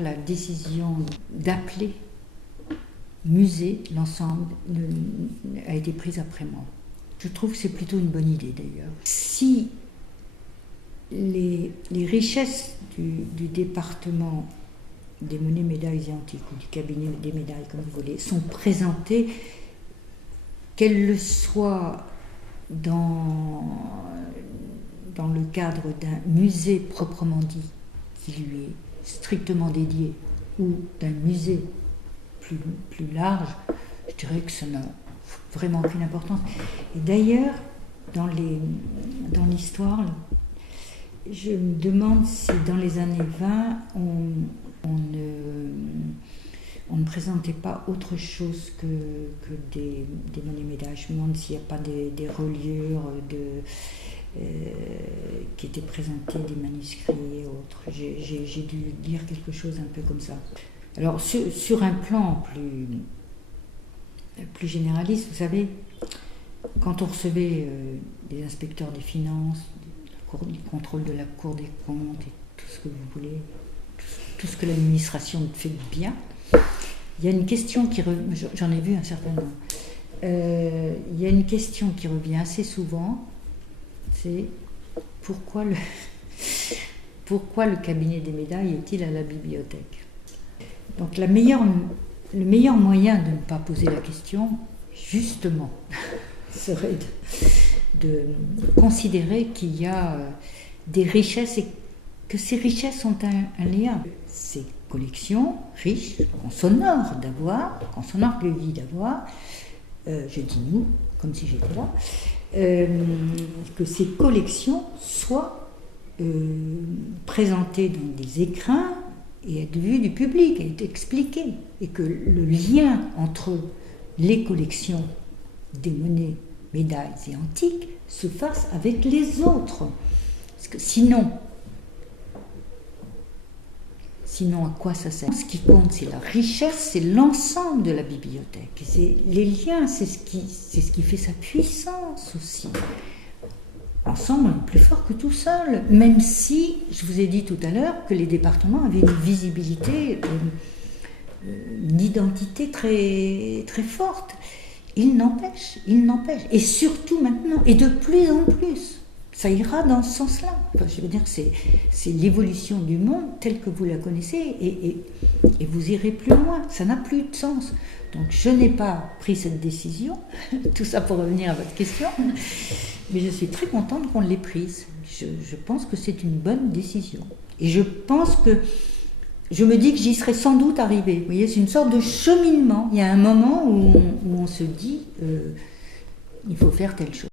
La décision d'appeler musée l'ensemble a été prise après moi. Je trouve que c'est plutôt une bonne idée d'ailleurs. Si les richesses du département des monnaies, médailles et antiques, ou du cabinet des médailles, comme vous voulez, sont présentées, qu'elles le soient dans le cadre d'un musée proprement dit, qui lui est strictement dédié, ou d'un musée plus large, je dirais que ça n'a vraiment aucune importance. Et d'ailleurs, dans l'histoire, je me demande si dans les années 20, on ne présentait pas autre chose que des monnaies médailles. Je me demande s'il n'y a pas des reliures qui étaient présentées, des manuscrits et autres. J'ai dû lire quelque chose un peu comme ça. Alors, sur un plan plus généraliste, vous savez, quand on recevait des inspecteurs des finances, du contrôle de la Cour des comptes et tout ce que vous voulez, tout ce que l'administration fait de bien, il y a une question j'en ai vu un certain nombre, il y a une question qui revient assez souvent, c'est pourquoi le cabinet des médailles est-il à la bibliothèque? Donc le meilleur moyen de ne pas poser la question, justement, serait de considérer qu'il y a des richesses et que ces richesses ont un lien. Ces collections riches qu'on s'enorgueillit d'avoir, je dis nous, comme si j'étais là, que ces collections soient présentées dans des écrins et être vues du public, et être expliquées, et que le lien entre les collections des monnaies, médailles et antiques se fasse avec les autres. Parce que sinon à quoi ça sert? Ce qui compte, c'est la richesse, c'est l'ensemble de la bibliothèque. C'est les liens, c'est ce qui fait sa puissance aussi. Ensemble, on est plus fort que tout seul, même si, je vous ai dit tout à l'heure, que les départements avaient une visibilité, une identité très, très forte. Il n'empêche, et surtout maintenant, et de plus en plus, ça ira dans ce sens-là. Enfin, je veux dire que c'est l'évolution du monde telle que vous la connaissez, et vous irez plus loin, ça n'a plus de sens. Donc je n'ai pas pris cette décision, tout ça pour revenir à votre question, mais je suis très contente qu'on l'ait prise. Je pense que c'est une bonne décision. Et je pense que, je me dis que j'y serais sans doute arrivée. Vous voyez, c'est une sorte de cheminement. Il y a un moment où on se dit, il faut faire telle chose.